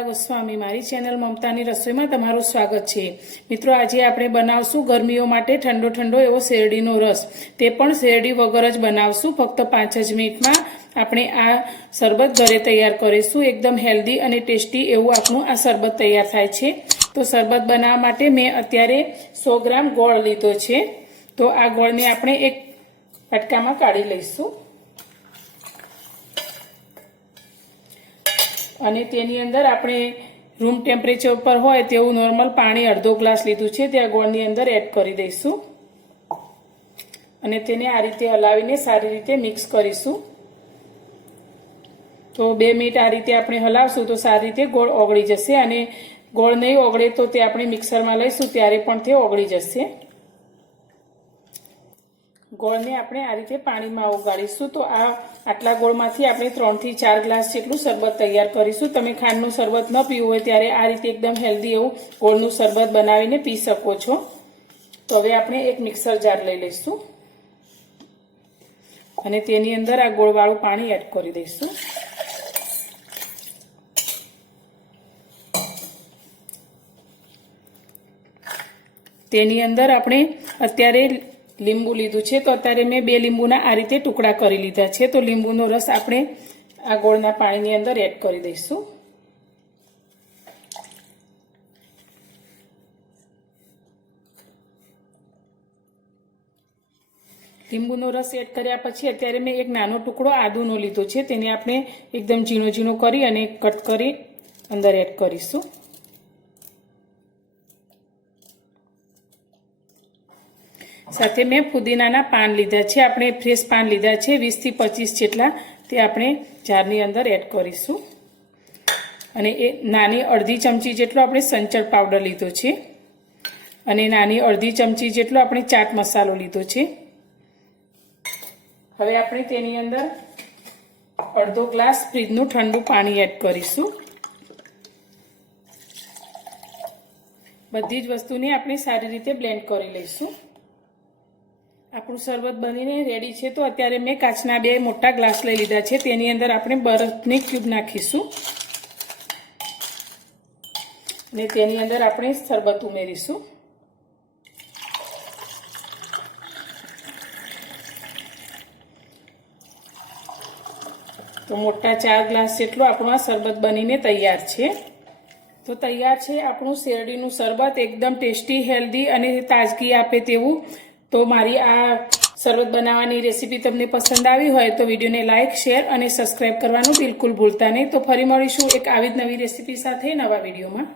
મમતા ગોસ્વામી મારી ચેનલ મમતાની રસોઈમાં તમારું સ્વાગત છે। મિત્રો આજે આપણે બનાવશું ગરમીઓ માટે ઠંડો ઠંડો એવો શેરડીનો રસ। તે પણ શેરડી વગર જ બનાવશું। ફક્ત 5 જ મિનિટમાં આપણે આ શરબત ઘરે તૈયાર કરીશું। એકદમ હેલ્ધી અને ટેસ્ટી એવું આપણું આ શરબત તૈયાર થાય છે। તો શરબત બનાવવા માટે મેં અત્યારે 100 ગ્રામ ગોળ લીધો છે। તો આ ગોળને આપણે એક પટકામાં કાઢી લઈશું અને તેની અંદર આપણે રૂમ ટેમ્પરેચર પર હોય તેવું નોર્મલ પાણી અડધો ગ્લાસ લીધું છે। તે આ ગોળની અંદર એડ કરી દઈશું અને તેને આ રીતે હલાવીને સારી રીતે મિક્સ કરીશું। તો 2 મિનિટ આ રીતે આપણે હલાવશું તો સારી રીતે ગોળ ઓગળી જશે અને ગોળ નહીં ઓગળે તો તે આપણે મિક્સરમાં લઈશું ત્યારે પણ તે ઓગળી જશે। ગોળને આપણે આ રીતે પાણીમાં ઓગાળીશું। તો આટલા ગોળમાંથી આપણે 3 થી 4 ગ્લાસ જેટલું શરબત તૈયાર કરીશું। તમે ખાંડનું શરબત ન પીવું હોય ત્યારે આ રીતે એકદમ હેલ્ધી એવું ગોળનું શરબત બનાવીને પી શકો છો। તો હવે આપણે એક મિક્સર જાર લઈ લઈશું અને તેની અંદર આ ગોળવાળું પાણી એડ કરી દઈશું। તેની અંદર આપણે અત્યારે લીંબુ લીધું છે। તો અત્યારે મેં 2 લીંબુના આ રીતે ટુકડા કરી લીધા છે। તો લીંબુનો રસ આપણે આ ગોળના પાણીની અંદર એડ કરી દઈશું। લીંબુનો રસ એડ કર્યા પછી અત્યારે મેં એક નાનો ટુકડો આદુનો લીધો છે। તેને આપણે એકદમ ઝીણો ઝીણો કરી અને કટ કરી અંદર એડ કરીશું। સાથે મેં ફુદીનાના પાન લીધા છે। આપણે ફ્રેશ પાન લીધા છે 20 થી 25 જેટલા। તે આપણે જારની અંદર એડ કરીશું અને એ નાની અડધી ચમચી જેટલો આપણે સંચળ પાવડર લીધો છે અને નાની અડધી ચમચી જેટલો આપણે ચાટ મસાલો લીધો છે। હવે આપણે તેની અંદર અડધો ગ્લાસ ફ્રીજનું ઠંડુ પાણી એડ કરીશું। બધી જ વસ્તુને આપણે સારી રીતે બ્લેન્ડ કરી લઈશું। આપણું શરબત બનીને રેડી છે। તો અત્યારે મેં કાચના 2 મોટા ગ્લાસ લઈ લીધા છે। તેની અંદર આપણે બરફની ક્યુબ નાખીશું અને તેની અંદર આપણે શરબત ઉમેરીશું। તો મોટા 4 ગ્લાસ જેટલું આપણું આ શરબત બનીને તૈયાર છે। તો તૈયાર છે આપણું શેરડીનું શરબત, એકદમ ટેસ્ટી, હેલ્ધી અને તાજગી આપે તેવું। તો મારી આ શરબત બનાવવાની રેસીપી તમને પસંદ આવી હોય તો વિડીયોને લાઇક, શેર અને સબસ્ક્રાઈબ કરવાનું બિલકુલ ભૂલતા નહીં। તો ફરી મળીશું એક આવી જ નવી રેસીપી સાથે નવા વિડીયોમાં।